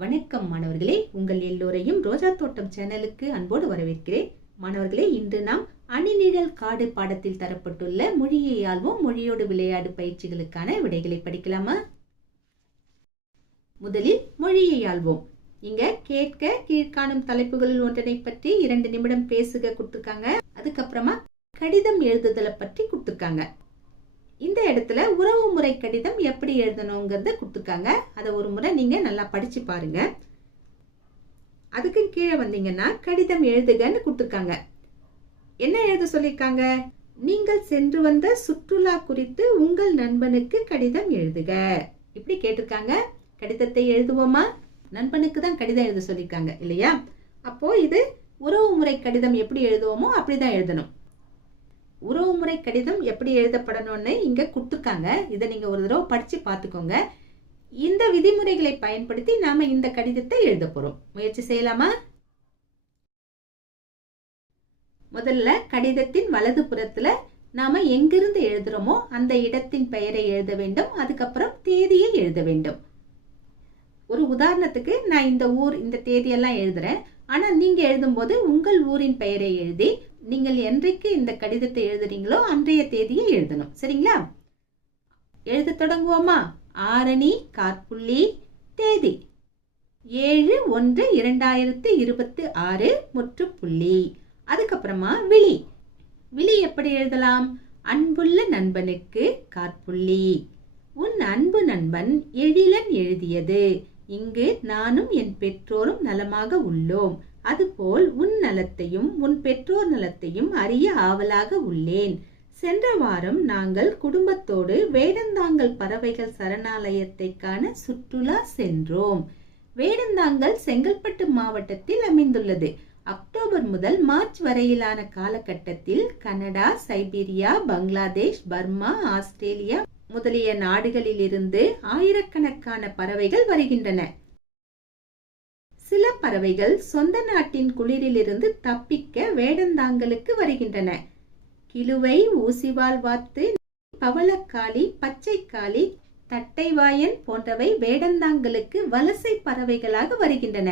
வணக்கம் மாணவர்களே, உங்கள் எல்லோரையும் ரோஜா தோட்டம் சேனலுக்கு அன்போடு வரவேற்கிறேன். மாணவர்களே, இன்று நாம் அணிநிழல் காடு பாடத்தில் தரப்பட்டுள்ள மொழியை ஆள்வோம் மொழியோடு விளையாடு பயிற்சிகளுக்கான விடைகளை படிக்கலாமா? முதலில் மொழியை ஆள்வோம். இங்க கேட்க கீழ்காணும் தலைப்புகளில் ஒன்றனை பற்றி 2 நிமிடம் பேசுக கொடுத்துருக்காங்க. அதுக்கப்புறமா கடிதம் எழுதுதலை பற்றி கொடுத்துருக்காங்க. இந்த இடத்துல உறவு முறை கடிதம் எப்படி எழுதணுங்கிறத கொடுத்துருக்காங்க. அதை ஒரு முறை நீங்க நல்லா படிச்சு பாருங்க. அதுக்கு கீழே வந்தீங்கன்னா கடிதம் எழுதுகன்னு கொடுத்துருக்காங்க. என்ன எழுத சொல்லியிருக்காங்க? நீங்கள் சென்று வந்த சுற்றுலா குறித்து உங்கள் நண்பனுக்கு கடிதம் எழுதுக. இப்படி கேட்டிருக்காங்க. கடிதத்தை எழுதுவோமா? நண்பனுக்கு தான் கடிதம் எழுத சொல்லியிருக்காங்க இல்லையா? அப்போ இது உறவு முறை கடிதம் எப்படி எழுதுவோமோ அப்படிதான் எழுதணும். உறவு முறை கடிதம் எப்படி எழுதப்படணும்னு இங்க கொடுத்துருக்காங்க. இதை நீங்க ஒரு தடவை படிச்சு பார்த்துக்கோங்க. இந்த விதிமுறைகளை பயன்படுத்தி நாம இந்த கடிதத்தை எழுத போறோம். முயற்சி செய்யலாமா? முதல்ல கடிதத்தின் வலது புறத்துல நாம எங்கிருந்து எழுதுறோமோ அந்த இடத்தின் பெயரை எழுத வேண்டும். அதுக்கப்புறம் தேதியை எழுத வேண்டும். ஒரு உதாரணத்துக்கு நான் இந்த ஊர் இந்த தேதியெல்லாம் எழுதுறேன். ஆனா நீங்க எழுதும்போது உங்கள் ஊரின் பெயரை எழுதி நீங்கள் என்றைக்கு இந்த கடிதத்தை எழுதுறீங்களோ அன்றைய தேதியை எழுதணும். சரிங்களா? எழுத தொடங்குவோமா? ஆரணி காற்புள்ளி தேதி 7/1/2026 முற்றுப்புள்ளி. அதுக்கப்புறமா விழி. விழி எப்படி எழுதலாம்? அன்புள்ள நண்பனுக்கு காற்புள்ளி. உன் அன்பு நண்பன் எழிலன் எழுதியது. இங்கு நானும் என் பெற்றோரும் நலமாக உள்ளோம். அதுபோல் உன் நலத்தையும் உன் பெற்றோர் நலத்தையும் அறிய ஆவலாக உள்ளேன். சென்ற வாரம் நாங்கள் குடும்பத்தோடு வேடந்தாங்கல் பறவைகள் சரணாலயத்தை காண சுற்றுலா சென்றோம். வேடந்தாங்கல் செங்கல்பட்டு மாவட்டத்தில் அமைந்துள்ளது. அக்டோபர் முதல் மார்ச் வரையிலான காலகட்டத்தில் Canada, Siberia, Bangladesh, Burma, Australia முதலிய நாடுகளிலிருந்து ஆயிரக்கணக்கான பறவைகள் வருகின்றன. சில பறவைகள் சொந்த நாட்டின் குளிரிலிருந்து தப்பிக்க வேடந்தாங்கலுக்கு வருகின்றன. கிழுவை, ஊசிவால் வாத்து, பவளக்காளி, பச்சைக்காளி, தட்டைவாயன் போன்றவை வேடந்தாங்கலுக்கு வலசை பறவைகளாக வருகின்றன.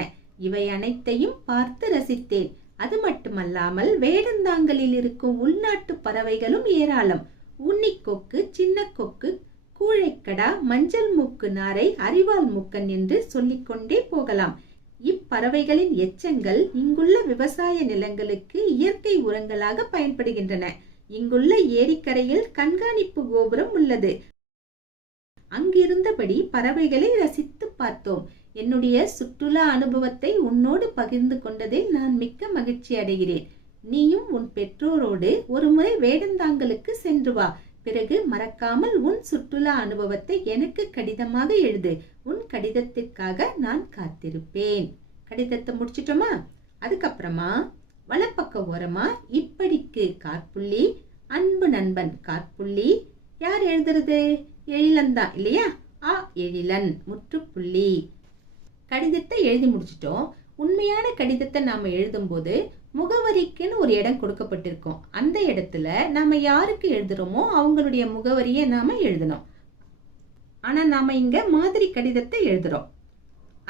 இவை அனைத்தையும் பார்த்து ரசித்தேன். அது மட்டுமல்லாமல் வேடந்தாங்கலில் இருக்கும் உள்நாட்டு பறவைகளும் ஏராளம். உன்னிக்கொக்கு, சின்ன கொக்கு, கூழைக்கடா, மஞ்சள் மூக்கு நாரை, அரிவாள் மூக்கன் என்று சொல்லிக்கொண்டே போகலாம். இப்பறவைகளின் எச்சங்கள் இங்குள்ள விவசாய நிலங்களுக்கு இயற்கை உரங்களாக பயன்படுகின்றன. இங்குள்ள ஏரிக்கரையில் கண்காணிப்பு கோபுரம் உள்ளது. அங்கிருந்தபடி பறவைகளை ரசித்து பார்த்தோம். என்னுடைய சுற்றுலா அனுபவத்தை உன்னோடு பகிர்ந்து கொண்டதில் நான் மிக்க மகிழ்ச்சி அடைகிறேன். நீயும் உன் பெற்றோரோடு ஒருமுறை வேடந்தாங்கலுக்கு சென்று வா. பிறகு மறக்காமல் உன் சுற்றுலா அனுபவத்தை எனக்கு கடிதமாக எழுது. உன் கடிதத்திற்காக நான் காத்திருப்பேன். கடிதத்தை முடிச்சிட்டோமா? அதுக்கப்புறமா வலப்பக்க ஓரமா இப்படிக்கு காற்புள்ளி, அன்பு நண்பன் காற்புள்ளி. யார் எழுதுறது? எழிலன் தான் இல்லையா? எழிலன் முற்றுப்புள்ளி. கடிதத்தை எழுதி முடிச்சிட்டோம். உண்மையான கடிதத்தை நாம எழுதும் போது முகவரிக்குன்னு ஒரு இடம் கொடுக்கப்பட்டிருக்கும். அந்த இடத்துல நாம யாருக்கு எழுதுறோமோ அவங்களுடைய முகவரியை நாம எழுதணும். ஆனா நாம இங்க மாதிரி கடிதத்தை எழுதுறோம்.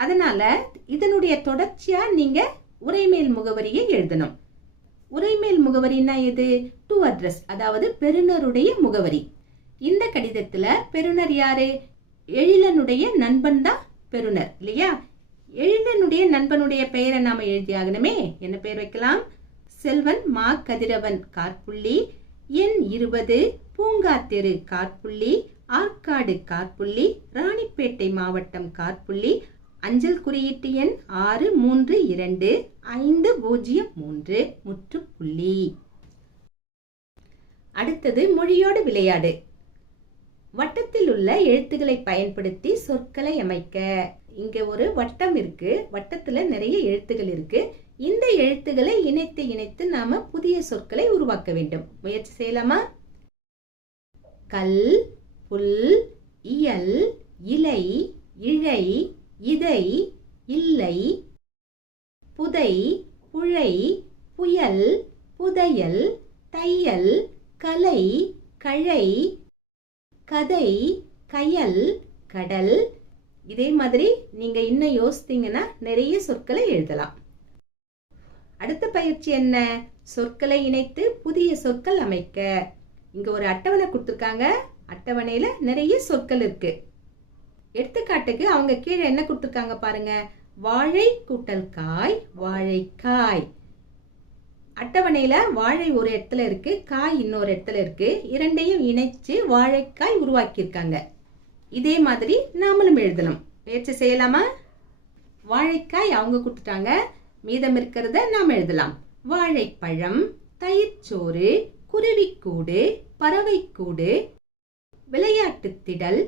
அதனால இதனுடைய தொடர்ச்சியா நீங்க உரைமேல் முகவரியை எழுதணும். உரைமேல் முகவரின்னா எது? டு அட்ரஸ், அதாவது பெறுநருடைய முகவரி. இந்த கடிதத்துல பெறுநர் யாரு? எழிலனுடைய நண்பன் தான் பெறுநர் இல்லையா? எழிலனுடைய நண்பனுடைய பெயரை நாம எழுதியாகணுமே. என்ன பெயர் வைக்கலாம்? செல்வன் மா கதிரவன் காற்புள்ளி, எண் 20, பூங்காத்தெரு காற்புள்ளி, ஆற்காடு காற்புள்ளி, ராணிப்பேட்டை மாவட்டம் காற்புள்ளி, அஞ்சல் குறியீட்டு எண் 632503 முற்றுப்புள்ளி. அடுத்தது மொழியோடு விளையாடு. வட்டத்தில் உள்ள எழுத்துக்களை பயன்படுத்தி சொற்களை அமைக்க. இங்க ஒரு வட்டம் இருக்கு. வட்டத்துல நிறைய எழுத்துக்கள் இருக்கு. இந்த எழுத்துக்களை இணைத்து இணைத்து நாம புதிய சொற்களை உருவாக்க வேண்டும். முயற்சி செய்யலாமா? கல், புல், இயல், இலை, இழை, இதை, இல்லை, புதை, புழை, புயல், புதையல், தையல், கலை, கழை, கதை, கயல், கடல், இதே மாதிரி நீங்க இன்னும் யோசித்தீங்கன்னா நிறைய சொற்களை எழுதலாம். அடுத்த பயிற்சி என்ன? சொற்களை இணைத்து புதிய சொற்கள் அமைக்க. இங்க ஒரு அட்டவணை கொடுத்திருக்காங்க. அட்டவணையில நிறைய சொற்கள் இருக்கு. எடுத்துக்காட்டுக்கு அவங்க கீழே என்ன கொடுத்திருக்காங்க பாருங்க. வாழை கூட்டல் காய், வாழைக்காய். அட்டவணையில வாழை ஒரு இடத்துல இருக்கு, காய் இன்னொரு இடத்துல இருக்கு. இரண்டையும் இணைச்சு வாழைக்காய் உருவாக்கி இருக்காங்க. இதே மாதிரி நாமளும் எழுதலாம். முயற்சி செய்யலாமா? வாழைக்காய் அவங்க கொடுத்துட்டாங்க, மீதம் இருக்கிறத நாம் எழுதலாம். வாழைப்பழம், தயிர்ச்சோறு, குருவிக்கூடு, பறவைக்கூடு, விளையாட்டு திடல்,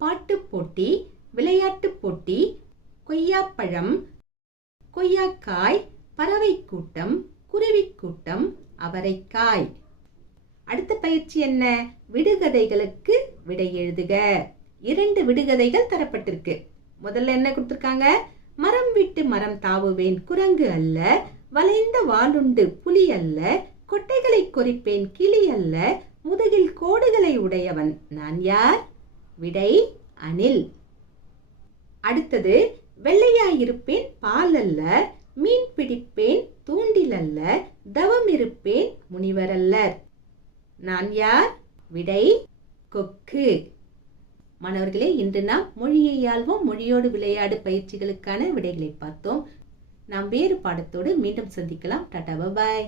பாட்டு போட்டி, விளையாட்டு போட்டி, கொய்யாப்பழம், கொய்யாக்காய், பறவை கூட்டம், குருவி கூட்டம், அவரைக்காய். அடுத்த பயிற்சி என்ன? விடுகதைகளுக்கு விடை எழுதுக. 2 விடுகதைகள் தரப்பட்டிருக்கு. முதல்ல என்ன கொடுத்திருக்காங்க? மரம் விட்டு மரம் தாவுவேன் குரங்கு அல்ல, வளைந்த வாளுண்டு புலி அல்ல, கொட்டைகளை கொறிப்பேன் கிளி அல்ல, முதுகில் கோடுகளை உடையவன் நான் யார்? விடை அணில். அடுத்தது, வெள்ளையாயிருப்பேன் பால் அல்ல, மீன் பிடிப்பேன் தூண்டில் அல்ல, தவம் இருப்பேன் முனிவர் அல்லர். நான் யார்? விடை கொக்கு. மாணவர்களே, இன்று நாம் மொழியை ஆள்வோம் மொழியோடு விளையாடு பயிற்சிகளுக்கான விடைகளை பார்த்தோம். நாம் வேறு பாடத்தோடு மீண்டும் சந்திக்கலாம். டாடா, பாய்.